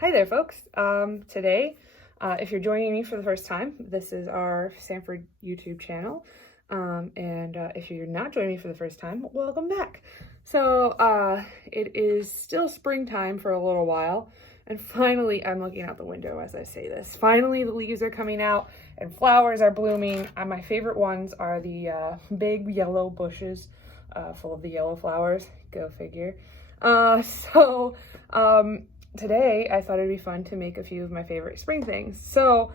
Hi there, folks. Today, if you're joining me for the first time, this is our Sanford YouTube channel. If you're not joining me for the first time, welcome back. So, it is still springtime for a little while, and finally, I'm looking out the window as I say this. Finally, the leaves are coming out and flowers are blooming. My favorite ones are the big yellow bushes full of the yellow flowers. Go figure. Today I thought it'd be fun to make a few of my favorite spring things. So,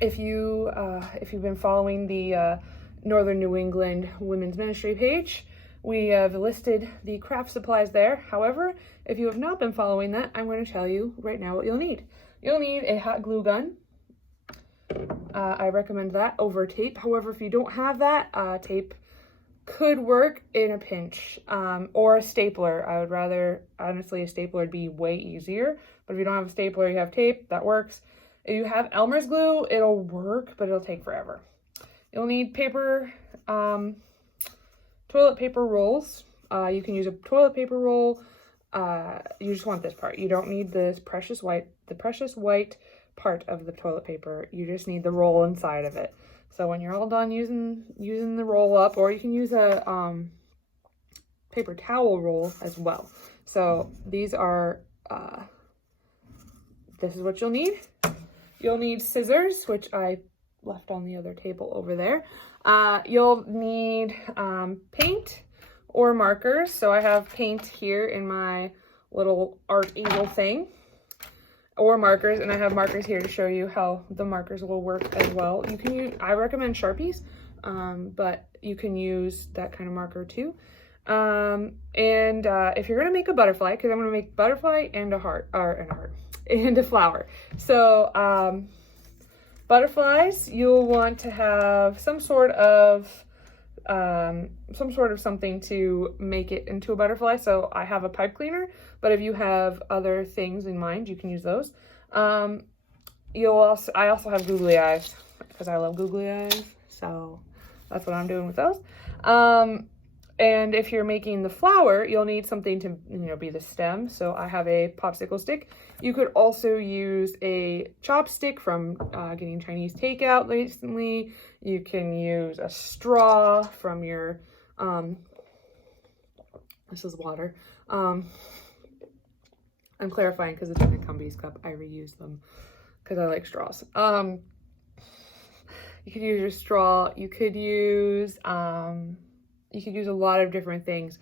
if you've been following the Northern New England Women's Ministry page, we have listed the craft supplies there. However, if you have not been following that, I'm going to tell you right now what you'll need. You'll need a hot glue gun. I recommend that over tape. However, if you don't have that, tape could work in a pinch, or a stapler. I would rather, honestly, a stapler would be way easier, but if you don't have a stapler, you have tape, that works. If you have Elmer's glue, it'll work, but it'll take forever. You'll need paper, toilet paper rolls. You can use a toilet paper roll. You just want this part. You don't need this precious white part of the toilet paper. You just need the roll inside of it. So when you're all done using the roll up, or you can use a paper towel roll as well. So these are, this is what you'll need. You'll need scissors, which I left on the other table over there. You'll need paint or markers. So I have paint here in my little art easel thing, or markers, and I have markers here to show you how the markers will work as well. You can use, I recommend Sharpies, but you can use that kind of marker too. If you're gonna make a butterfly, because I'm gonna make butterfly and a heart, and a flower. So butterflies, you'll want to have some sort of something to make it into a butterfly. So I have a pipe cleaner, but if you have other things in mind, you can use those. I also have googly eyes because I love googly eyes. So that's what I'm doing with those. And if you're making the flower, you'll need something to, be the stem. So I have a popsicle stick. You could also use a chopstick from getting Chinese takeout recently. You can use a straw from your, this is water. I'm clarifying because it's in a Cumbies cup. I reuse them because I like straws. You could use your straw. You could use a lot of different things.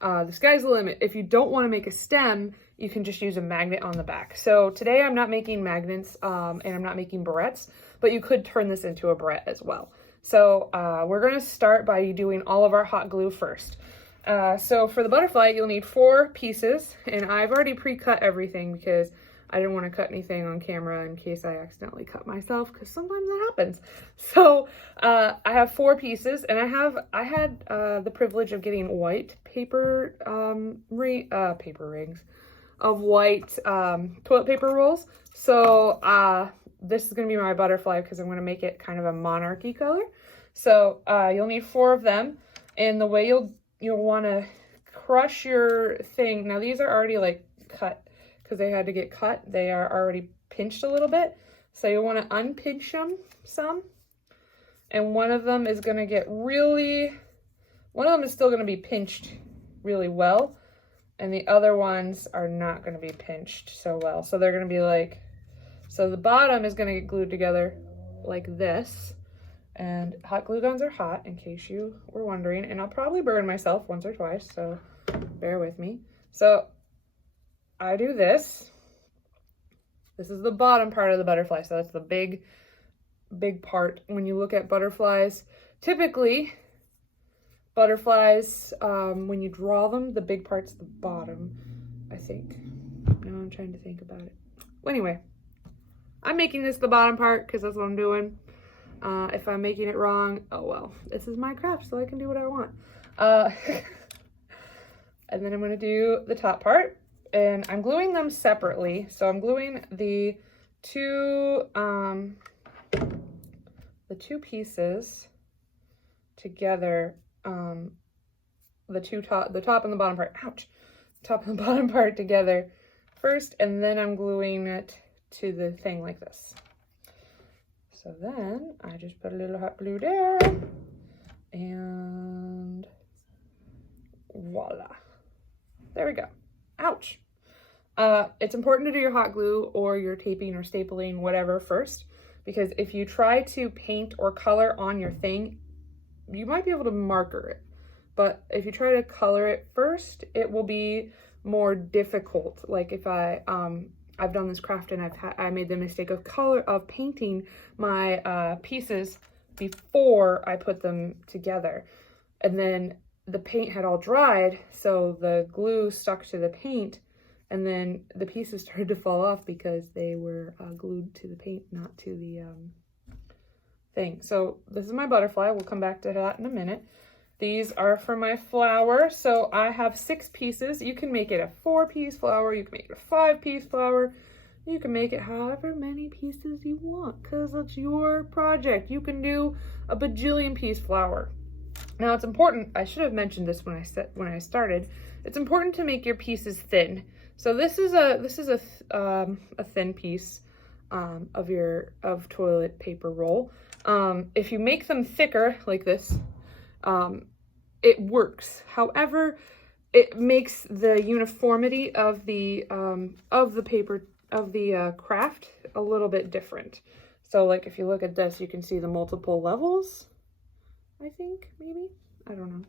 The sky's the limit. If you don't want to make a stem, you can just use a magnet on the back. So today I'm not making magnets and I'm not making barrettes, but you could turn this into a barrette as well. So we're going to start by doing all of our hot glue first. So for the butterfly, you'll need 4 pieces, and I've already pre-cut everything because I didn't want to cut anything on camera in case I accidentally cut myself, because sometimes that happens. So I have 4 pieces, and I had the privilege of getting white paper rings of white toilet paper rolls. So this is going to be my butterfly because I'm going to make it kind of a monarchy color. So you'll need 4 of them, and the way you'll want to crush your thing. Now these are already like cut, because they had to get cut. They are already pinched a little bit. So you want to unpinch them some. And one of them is going to get one of them is still going to be pinched really well. And the other ones are not going to be pinched so well. So they're going to be like, so the bottom is going to get glued together like this. And hot glue guns are hot, in case you were wondering. And I'll probably burn myself once or twice, so bear with me. So I do this. This is the bottom part of the butterfly, so that's the big part. When you look at butterflies, typically butterflies, when you draw them, the big part's the bottom, I think. Now I'm trying to think about it. Well, anyway, I'm making this the bottom part because that's what I'm doing. If I'm making it wrong, oh well, this is my craft, so I can do what I want. And then I'm going to do the top part. And I'm gluing them separately. So I'm gluing the two pieces together. The top and the bottom part. Ouch! Top and the bottom part together first, and then I'm gluing it to the thing like this. So then I just put a little hot glue there, and voila. There we go. Ouch. It's important to do your hot glue or your taping or stapling, whatever, first, because if you try to paint or color on your thing, you might be able to marker it. But if you try to color it first, it will be more difficult. Like if I've done this craft and I made the mistake of painting my pieces before I put them together, and then the paint had all dried, so the glue stuck to the paint, and then the pieces started to fall off because they were glued to the paint, not to the thing. So this is my butterfly. We'll come back to that in a minute. These are for my flower. So I have 6 pieces. You can make it a 4-piece flower. You can make it a 5-piece flower. You can make it however many pieces you want because it's your project. You can do a bajillion-piece flower. Now it's important, I should have mentioned this when I started. It's important to make your pieces thin. So this is a thin piece of toilet paper roll. If you make them thicker like this, it works. However, it makes the uniformity of the paper of the craft a little bit different. So like if you look at this, you can see the multiple levels. I think maybe, I don't know,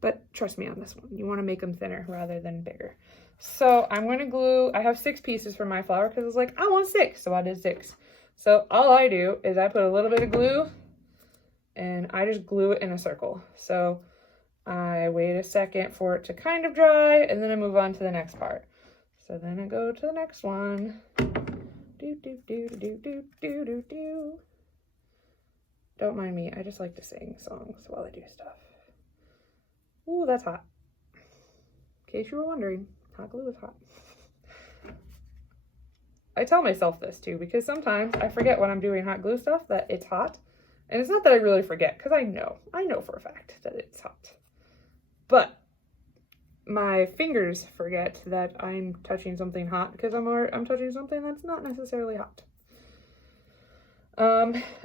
but trust me on this one. You want to make them thinner rather than bigger. So I'm going to glue. I have 6 pieces for my flower because it's like I want 6, so I did 6. So all I do is I put a little bit of glue and I just glue it in a circle. So I wait a second for it to kind of dry, and then I move on to the next part. So then I go to the next one. Do, do, do, do, do, do, do, do. Don't mind me, I just like to sing songs while I do stuff. Ooh, that's hot. In case you were wondering, hot glue is hot. I tell myself this too, because sometimes I forget when I'm doing hot glue stuff that it's hot. And it's not that I really forget, because I know for a fact that it's hot. But my fingers forget that I'm touching something hot because I'm touching something that's not necessarily hot.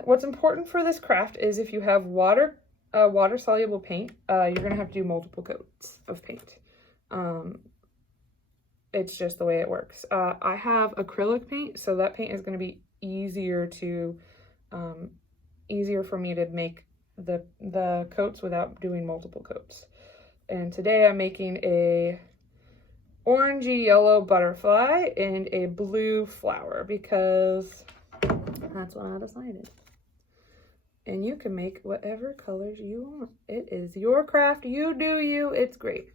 What's important for this craft is if you have water-soluble paint, you're going to have to do multiple coats of paint. It's just the way it works. I have acrylic paint, so that paint is going to be easier for me to make the coats without doing multiple coats. And today I'm making a orangey yellow butterfly and a blue flower because that's what I decided. And you can make whatever colors you want. It is your craft. You do you. It's great.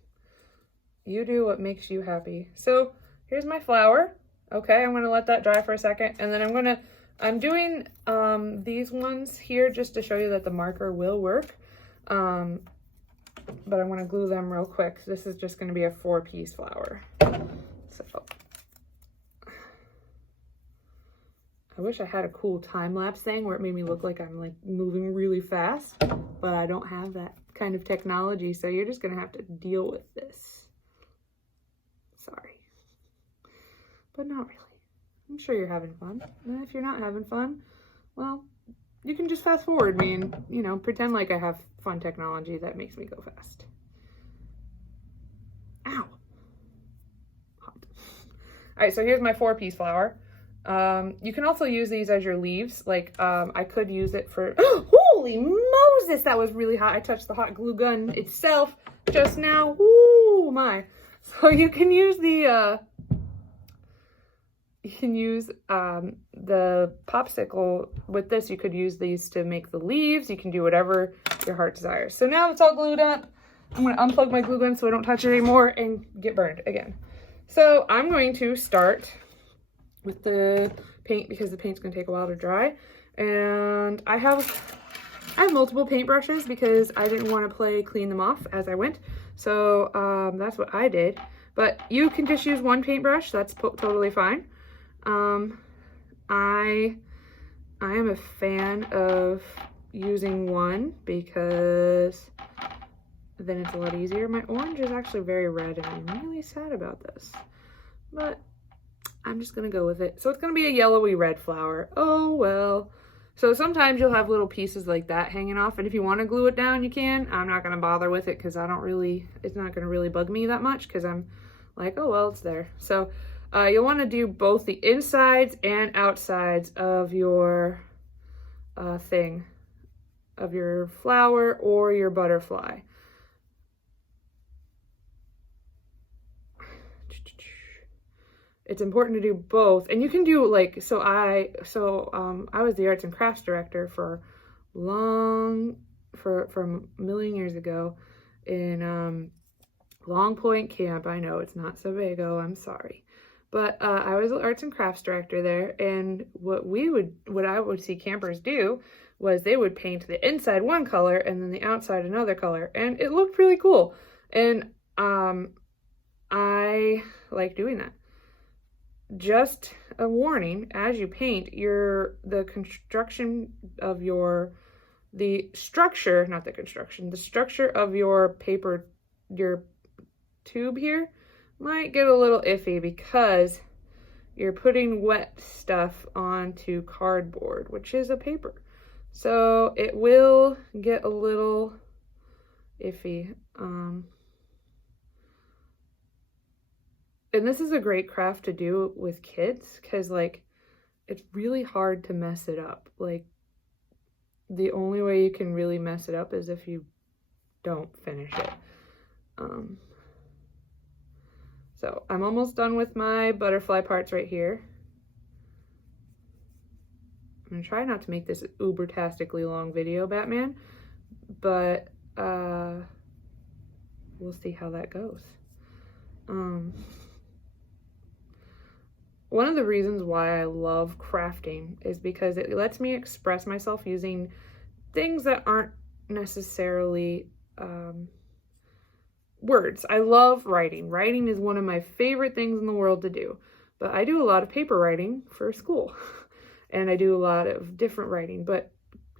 You do what makes you happy. So here's my flower. Okay, I'm going to let that dry for a second. And then I'm doing these ones here just to show you that the marker will work. But I'm going to glue them real quick. This is just going to be a 4-piece flower. So I wish I had a cool time-lapse thing where it made me look like I'm like moving really fast, but I don't have that kind of technology, so you're just going to have to deal with this. Sorry. But not really. I'm sure you're having fun. And if you're not having fun, well, you can just fast forward me and, you know, pretend like I have fun technology that makes me go fast. Ow. Hot. All right, so here's my 4-piece flower. You can also use these as your leaves. Like, I could use it for, holy Moses, that was really hot. I touched the hot glue gun itself just now. Ooh, my. So you can use the popsicle with this. You could use these to make the leaves. You can do whatever your heart desires. So now it's all glued up. I'm going to unplug my glue gun so I don't touch it anymore and get burned again. So I'm going to start with the paint because the paint's going to take a while to dry. And I have multiple paint brushes because I didn't want to clean them off as I went. So that's what I did. But you can just use one paintbrush. That's totally fine. I am a fan of using one because then it's a lot easier. My orange is actually very red and I'm really sad about this. But I'm just going to go with it. So it's going to be a yellowy red flower. Oh, well. So sometimes you'll have little pieces like that hanging off. And if you want to glue it down, you can. I'm not going to bother with it because it's not going to really bug me that much because I'm like, oh, well, it's there. So you'll want to do both the insides and outsides of your thing, of your flower or your butterfly. It's important to do both, and you can do like, I was the arts and crafts director for a million years ago in Long Point Camp. I know it's not Sebago, I'm sorry, but I was the arts and crafts director there, and what I would see campers do was they would paint the inside one color and then the outside another color, and it looked really cool, and I like doing that. Just a warning, as you paint, the structure of your paper, your tube here might get a little iffy because you're putting wet stuff onto cardboard, which is a paper. So it will get a little iffy. And this is a great craft to do with kids because, like, it's really hard to mess it up. Like, the only way you can really mess it up is if you don't finish it. So I'm almost done with my butterfly parts right here. I'm gonna try not to make this uber-tastically long video, Batman, but we'll see how that goes. One of the reasons why I love crafting is because it lets me express myself using things that aren't necessarily words. I love writing. Writing is one of my favorite things in the world to do, but I do a lot of paper writing for school and I do a lot of different writing, but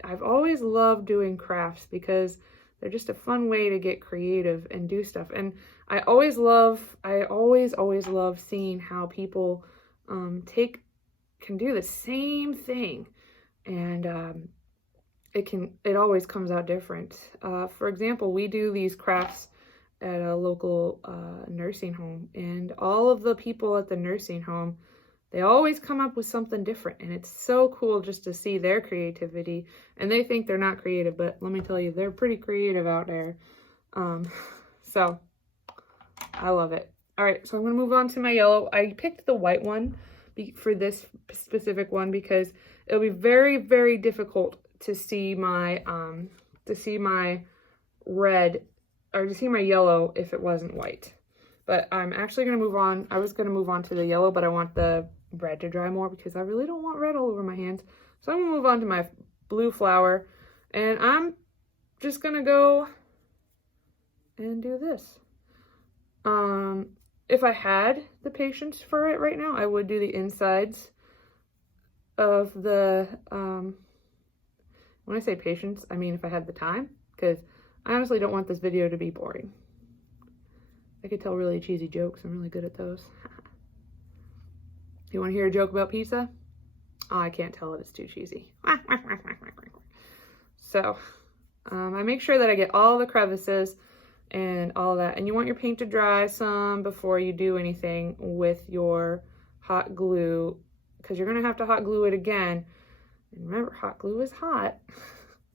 I've always loved doing crafts because they're just a fun way to get creative and do stuff. And I always love seeing how people can do the same thing, and it always comes out different. For example, we do these crafts at a local nursing home, and all of the people at the nursing home, they always come up with something different, and it's so cool just to see their creativity. And they think they're not creative, but let me tell you, they're pretty creative out there. So I love it. All right, so I'm gonna move on to my yellow. I picked the white one for this specific one because it'll be very, very difficult to see my red, or to see my yellow if it wasn't white. But I'm actually gonna move on. I was gonna move on to the yellow, but I want the red to dry more because I really don't want red all over my hands. So I'm gonna move on to my blue flower, and I'm just gonna go and do this. If I had the patience for it right now, I would do the insides of the, when I say patience, I mean if I had the time, because I honestly don't want this video to be boring. I could tell really cheesy jokes. I'm really good at those. You want to hear a joke about pizza? Oh, I can't tell it. It's too cheesy. So, I make sure that I get all the crevices and all that. And you want your paint to dry some before you do anything with your hot glue, because you're going to have to hot glue it again. And remember, hot glue is hot.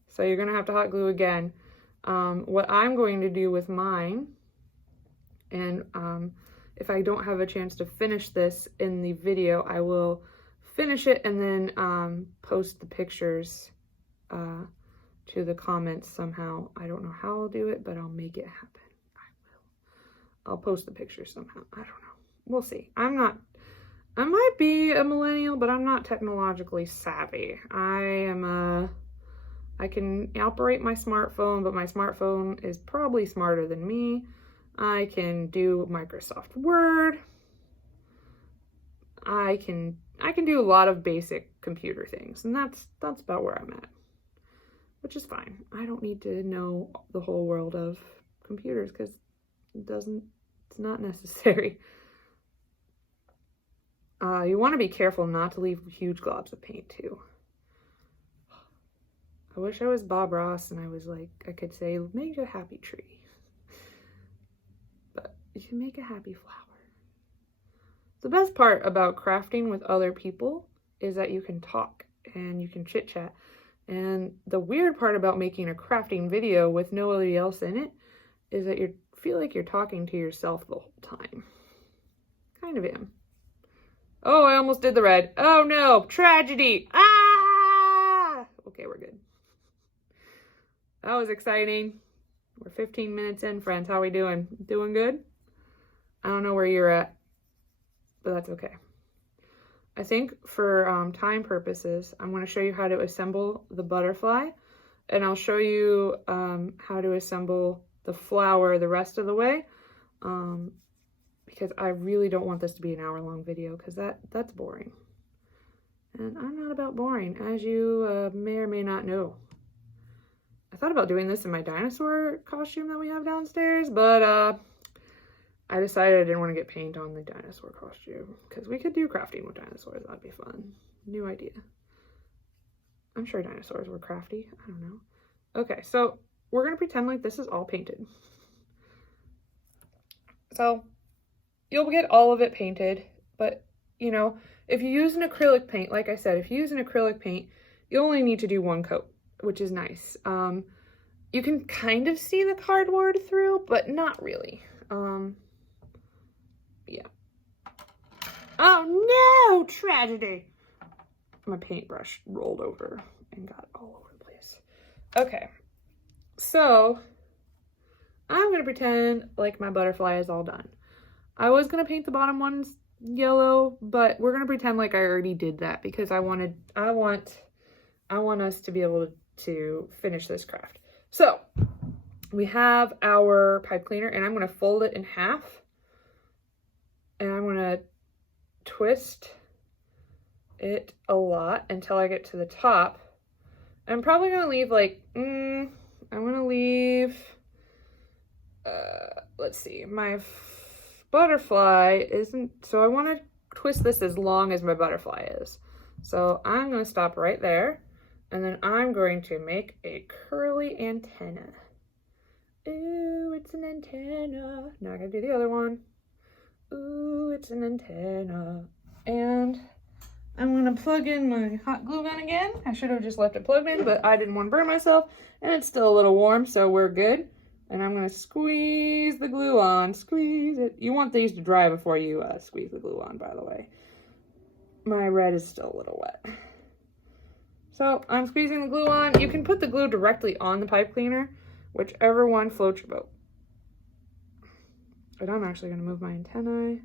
So you're going to have to hot glue again. What I'm going to do with mine, and if I don't have a chance to finish this in the video, I will finish it and then post the pictures to the comments somehow. I don't know how I'll do it, but I'll make it happen. I will. I'll post the pictures somehow. I don't know. We'll see. I might be a millennial, but I'm not technologically savvy. I can operate my smartphone, but my smartphone is probably smarter than me. I can do Microsoft Word. I can do a lot of basic computer things, and that's about where I'm at, which is fine. I don't need to know the whole world of computers because it's not necessary. You want to be careful not to leave huge globs of paint too. I wish I was Bob Ross and I was like, I could say, make a happy tree. But you can make a happy flower. The best part about crafting with other people is that you can talk and you can chit chat. And the weird part about making a crafting video with nobody else in it is that you feel like you're talking to yourself the whole time. Kind of am. Oh, I almost did the red. Oh no, tragedy. Ah! Okay, we're good. That was exciting. We're 15 minutes in, friends. How we doing? Doing good? I don't know where you're at, but that's okay. I think for time purposes, I'm going to show you how to assemble the butterfly, and I'll show you how to assemble the flower the rest of the way, because I really don't want this to be an hour-long video, because that's boring. And I'm not about boring, as you may or may not know. I thought about doing this in my dinosaur costume that we have downstairs, but I decided I didn't want to get paint on the dinosaur costume because we could do crafting with dinosaurs. That'd be fun. New idea. I'm sure dinosaurs were crafty. I don't know. Okay, so we're going to pretend like this is all painted. So you'll get all of it painted, but you know, if you use an acrylic paint, like I said, if you use an acrylic paint, you only need to do one coat, which is nice. You can kind of see the cardboard through, but not really. Yeah. Oh no, tragedy. My paintbrush rolled over and got all over the place. Okay, so I'm gonna pretend like my butterfly is all done. I was gonna paint the bottom ones yellow, but we're gonna pretend like I already did that because I want us to be able to finish this craft. So we have our pipe cleaner, and I'm going to fold it in half, and I'm going to twist it a lot until I get to the top. I'm probably going to leave like, I'm going to leave, let's see, my butterfly isn't, so I want to twist this as long as my butterfly is. So I'm going to stop right there, and then I'm going to make a curly antenna. Ooh, it's an antenna. Now I gotta do the other one. Ooh, it's an antenna. And I'm gonna plug in my hot glue gun again. I should have just left it plugged in, but I didn't want to burn myself, and it's still a little warm, so we're good. And I'm gonna squeeze the glue on. Squeeze it. You want these to dry before you squeeze the glue on, by the way. My red is still a little wet. So I'm squeezing the glue on. You can put the glue directly on the pipe cleaner, whichever one floats your boat. But I'm actually going to move my antennae.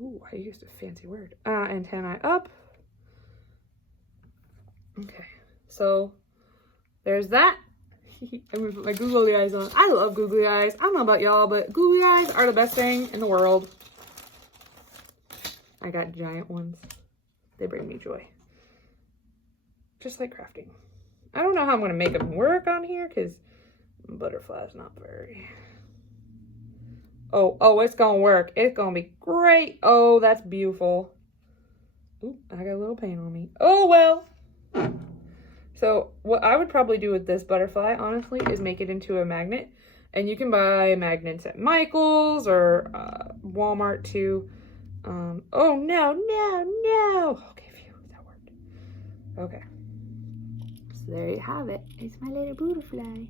Ooh, I used a fancy word. Antennae up. Okay, so there's that. I'm going to put my googly eyes on. I love googly eyes. I don't know about y'all, but googly eyes are the best thing in the world. I got giant ones. They bring me joy. Just like crafting. I don't know how I'm going to make them work on here because butterfly's not very... Oh, it's going to work. It's going to be great. Oh, that's beautiful. Ooh, I got a little paint on me. Oh, well. So what I would probably do with this butterfly, honestly, is make it into a magnet. And you can buy magnets at Michael's or Walmart too. Oh, no. Okay, phew, that worked. Okay. So there you have it. It's my little butterfly.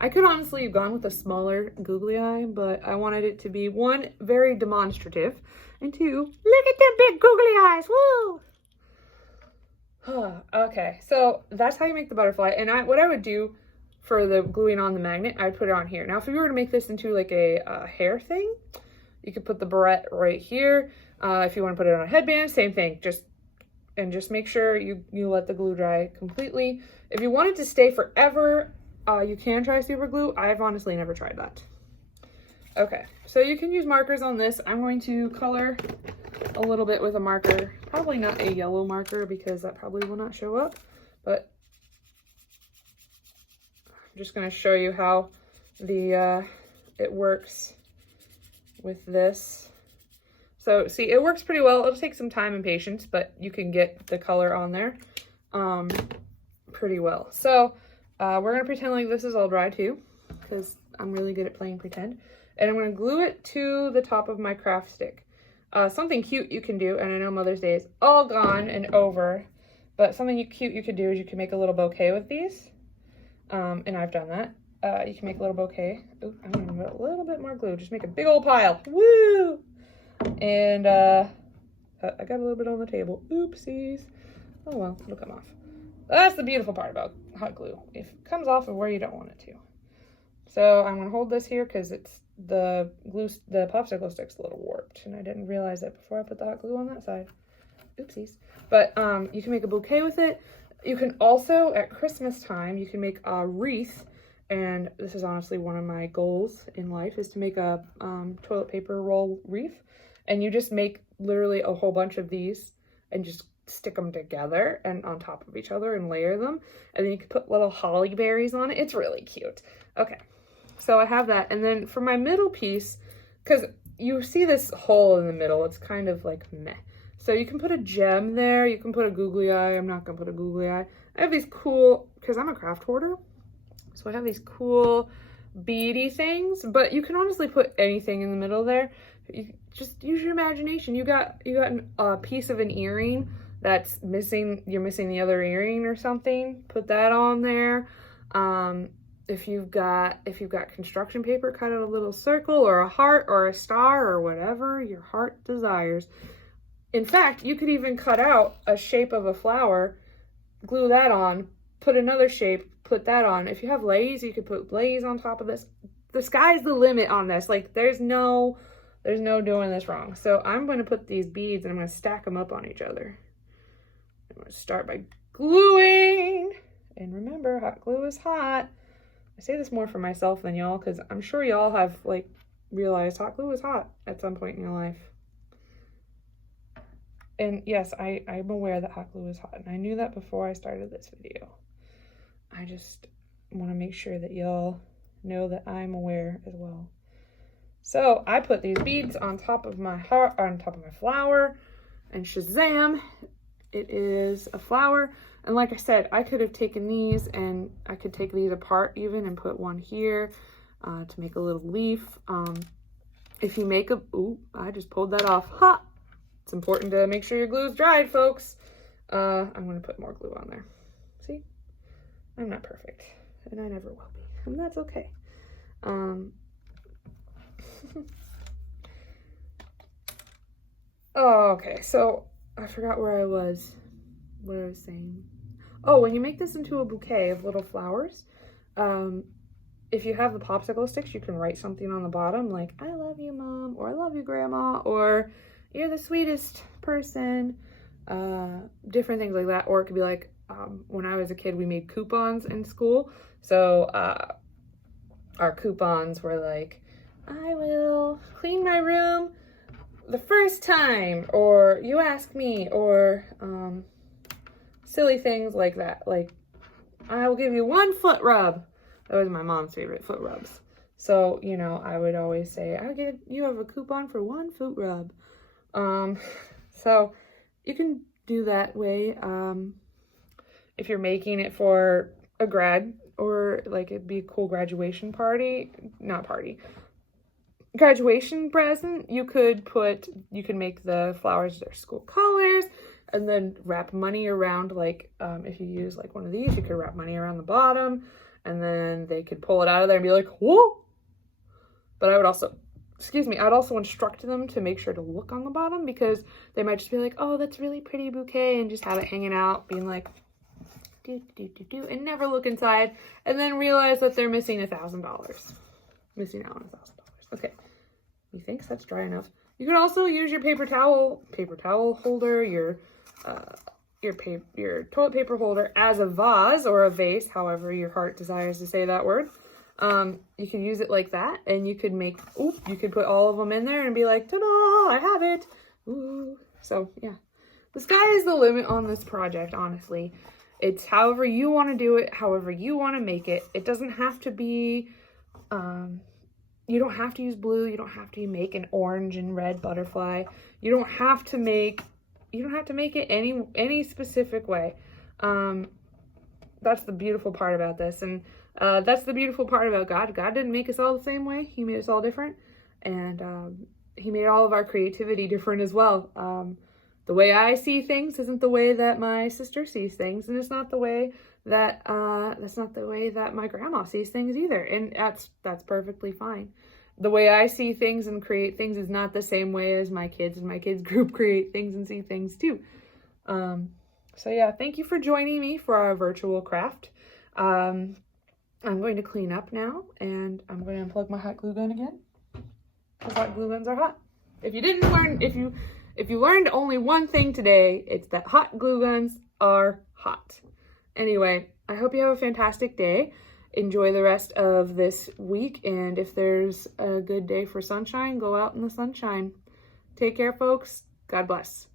I could honestly have gone with a smaller googly eye, but I wanted it to be, one, very demonstrative, and two, look at them big googly eyes. Woo! Okay, so that's how you make the butterfly. And what I would do for the gluing on the magnet, I'd put it on here. Now, if you were to make this into like a hair thing, you could put the barrette right here. If you want to put it on a headband, same thing. Just make sure you let the glue dry completely. If you want it to stay forever, you can try super glue. I've honestly never tried that. Okay, so you can use markers on this. I'm going to color a little bit with a marker. Probably not a yellow marker because that probably will not show up, but I'm just going to show you how it works with this. So see, it works pretty well. It'll take some time and patience, but you can get the color on there pretty well. So we're gonna pretend like this is all dry too, because I'm really good at playing pretend. And I'm gonna glue it to the top of my craft stick. Something cute you can do, and I know Mother's Day is all gone and over, but something cute you could do is you can make a little bouquet with these. And I've done that. You can make a little bouquet. Ooh, I'm gonna put a little bit more glue. Just make a big old pile. Woo! And I got a little bit on the table. Oopsies. Oh well, it'll come off. That's the beautiful part about hot glue. It comes off of where you don't want it to. So I'm gonna hold this here because it's the popsicle stick's a little warped, and I didn't realize that before I put the hot glue on that side. Oopsies. But you can make a bouquet with it. You can also, at Christmas time, you can make a wreath. And this is honestly one of my goals in life, is to make a toilet paper roll wreath. And you just make literally a whole bunch of these and just stick them together and on top of each other and layer them. And then you can put little holly berries on it. It's really cute. Okay, so I have that. And then for my middle piece, because you see this hole in the middle, it's kind of like meh. So you can put a gem there. You can put a googly eye. I'm not going to put a googly eye. I have these cool, because I'm a craft hoarder. So I have these cool beady things, but you can honestly put anything in the middle there. You just use your imagination. You got a piece of an earring that's missing. You're missing the other earring or something. Put that on there. If you've got construction paper, cut out a little circle or a heart or a star or whatever your heart desires. In fact, you could even cut out a shape of a flower, glue that on, put another shape, put that on. If you have lays, you could put lays on top of this. The sky's the limit on this. Like, there's no doing this wrong. So I'm going to put these beads and I'm going to stack them up on each other. I'm going to start by gluing. And remember, hot glue is hot. I say this more for myself than y'all, because I'm sure y'all have like realized hot glue is hot at some point in your life. And yes, I'm aware that hot glue is hot, and I knew that before I started this video. I just want to make sure that y'all know that I'm aware as well. So I put these beads on top of my heart, on top of my flower, and shazam, it is a flower. And like I said, I could have taken these and I could take these apart even and put one here to make a little leaf. If you make a, ooh, I just pulled that off. Ha! It's important to make sure your glue is dried, folks. I'm going to put more glue on there. See? I'm not perfect, and I never will be, and that's okay. Oh, okay, so I forgot where I was, what I was saying. Oh, when you make this into a bouquet of little flowers, if you have the popsicle sticks, you can write something on the bottom like, I love you, Mom, or I love you, Grandma, or you're the sweetest person, different things like that. Or it could be like, when I was a kid, we made coupons in school. So our coupons were like, I will clean my room the first time, or you ask me, or silly things like that. Like, I will give you 1 foot rub. That was my mom's favorite, foot rubs. So, you know, I would always say, you have a coupon for 1 foot rub. So you can do that way. If you're making it for a grad, or like it'd be a cool graduation party, graduation present, you could make the flowers their school colors and then wrap money around, like, if you use like one of these, you could wrap money around the bottom and then they could pull it out of there and be like, whoa. But I'd also instruct them to make sure to look on the bottom, because they might just be like, oh, that's really pretty bouquet, and just have it hanging out, being like, do, and never look inside, and then realize that they're missing $1,000. Missing out on $1,000. Okay, methinks that's dry enough. You can also use your paper towel holder, your toilet paper holder as a vase or a vase, however your heart desires to say that word. You can use it like that, and you could you could put all of them in there and be like, ta-da, I have it. Ooh. So yeah, the sky is the limit on this project, honestly. It's however you want to do it, however you want to make it. It doesn't have to be you don't have to use blue. You don't have to make an orange and red butterfly. You don't have to make it any specific way. That's the beautiful part about this. And that's the beautiful part about God. God didn't make us all the same way. He made us all different. And he made all of our creativity different as well. The way I see things isn't the way that my sister sees things, and it's not the way that that's not the way that my grandma sees things either, and that's perfectly fine. The way I see things and create things is not the same way as my kids and my kids group create things and see things too. So yeah, thank you for joining me for our virtual craft. I'm going to clean up now, and I'm going to unplug my hot glue gun again, because hot glue guns are hot. If you learned only one thing today, it's that hot glue guns are hot. Anyway, I hope you have a fantastic day. Enjoy the rest of this week, and if there's a good day for sunshine, go out in the sunshine. Take care, folks. God bless.